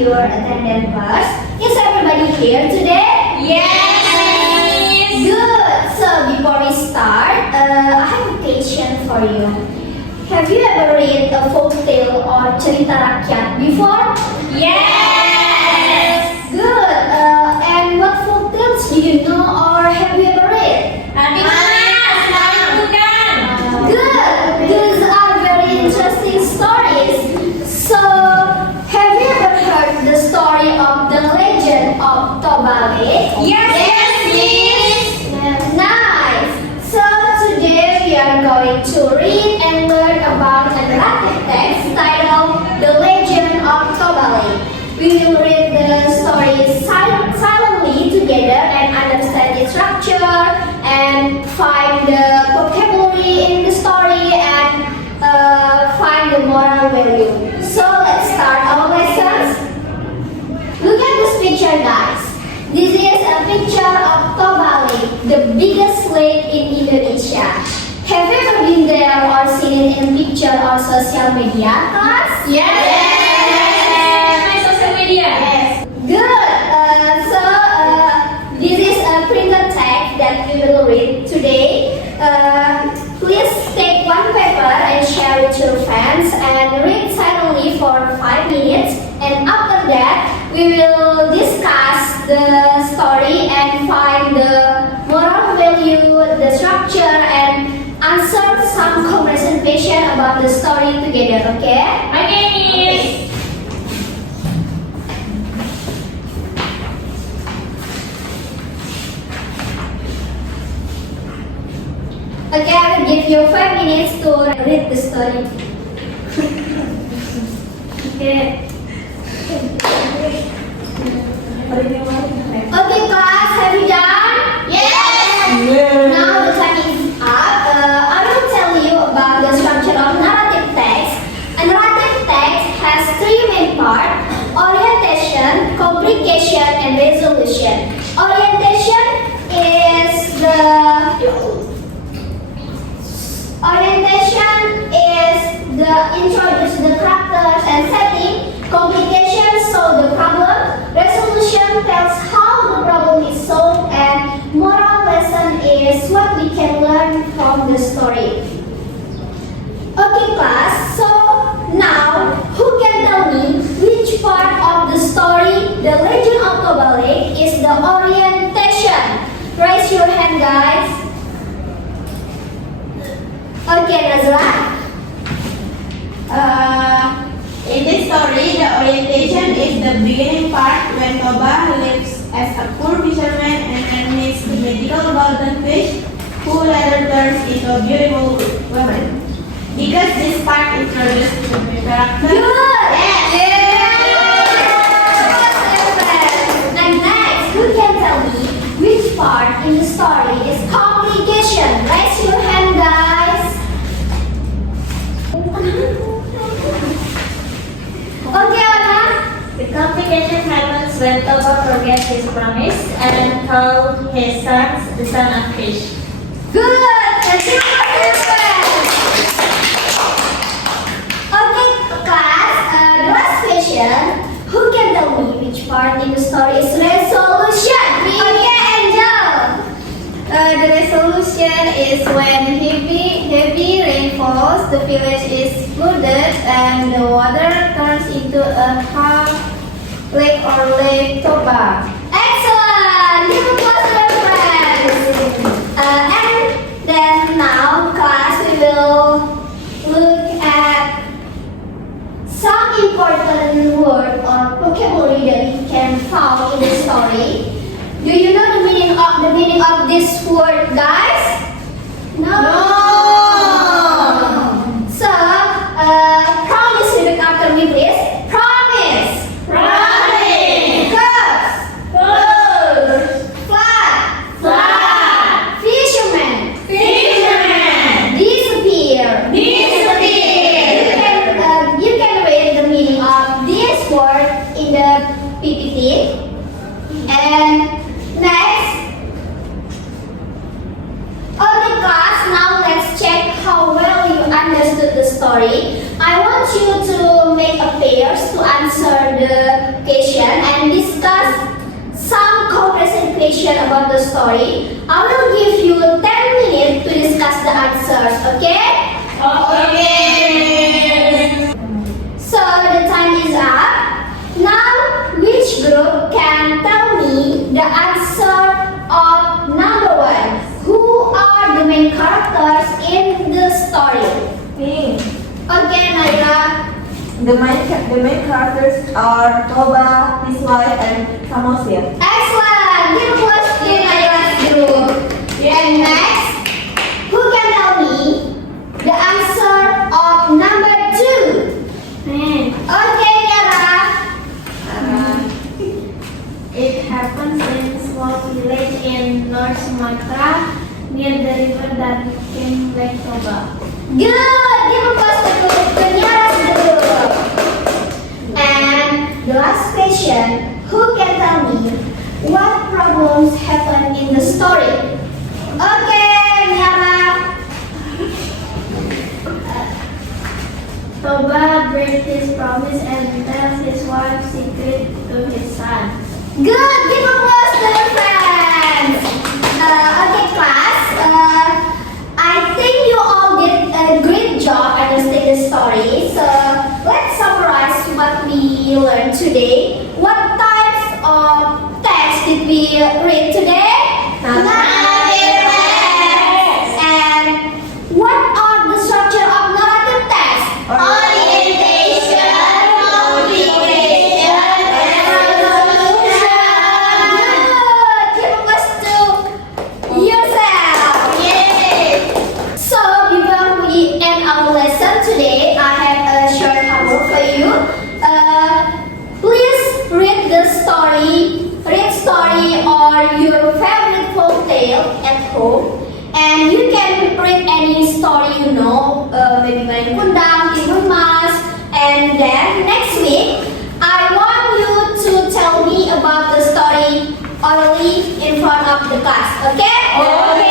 your attendance first. Is everybody here today? Yes! Good! So before we start, I have a question for you. Have you ever read a folk tale or cerita rakyat before? Yes! Good! And what folk tales do you know or have you ever read? Nanti Mas, bukan. Good! These are very interesting stories. So, have you ever heard the story of the legend of Tobale? Yes, please. Nice! So, today we are going to read and learn about a narrative text titled The Legend of Tobale. We will read the story silently together and understand its structure and find the vocabulary in the story and find the moral value. So let's start our lessons. Look at this picture, guys. This is a picture of Tobale, the biggest lake in Indonesia. Have you ever been there or seen it in picture or social media, class? My social media. Good. This is a printed text that we will read today. Please take one paper and share with your friends and read silently for 5 minutes. And after that, we will discuss the story and find the moral value, the structure, and answer some conversation about the story together. Okay? Okay, Miss. Okay, I will give you 5 minutes to read the story. Okay. Okay, class, have you done? Now the time is up. I will tell you about the structure of narrative text. A narrative text has 3 main parts: orientation, complication, and resolution. Orientation is the introduce the characters and setting. Complication solve the problem. Resolution tells how the problem is solved, and moral lesson is what we can learn from the story. Okay, class. So now, who can tell me which part of the story, The Legend of Tobale, is the orientation? Raise your hand, guys. Okay, Nazla. In this story, the orientation is the beginning part when Toba lives as a poor fisherman and meets the magical golden fish, who later turns into a beautiful woman. Because this part introduces the character. Good. And next, who can tell me which part in the story is complication? Raise your hand, guys. Okay, Ona. The complication happens when Toba forgets his promise and calls his sons the son of fish. Good. And two more different. Okay, class. The last question. Who can tell me which part in the story is resolution? Okay, Angel. The resolution is when heavy rain falls, the village is flooded, and the water turns into a half lake or Lake Toba. Excellent! Give applause to our friends. And then now, class, we will look at some important word or vocabulary that we can found in the story. Do you know the meaning of this word, guys? No. So, promise. Repeat after me, please. Promise. Curse. Flood. Fisherman. Disappear. You can read the meaning of this word in the PPT. And next. Okay, class. Now let's check how well you understood the story. I want you to make a pairs to answer the question and discuss some comprehensive question about the story. I will give you 10 minutes to discuss the answers, okay? Okay. So the time is up. Now, which group can tell me the answer of number 1? Who are the main characters in the story? Me. Okay, Naira. The main characters are Toba, his wife, and Samosia. Excellent. Give applause to Naira's group. And next, who can tell me the answer of number 2? Me. Okay, Naira. It happens in a small village in North Sumatra near the river that became Lake Toba. Good. Give applause to Naira's group. And the last question, who can tell me what problems happen in the story? Okay, Naira. Toba breaks his promise and tells his wife's secret to his son. Good. Give applause to your friends. Okay, class. I think you all did a great job understanding the story. So let's summarize what we learned today. What types of text did we read today? Narrative text. And what are the structure of narrative text? Orientation, motivation, and resolution. Good. Give applause to yourself. So before we end our lesson today, I have a short homework for you. Please read the story or your favorite folk tale at home, and you can read any story you know, maybe Main Kundang, Timun Mas, and then next week I want you to tell me about the story orally in front of the class. Okay? Okay.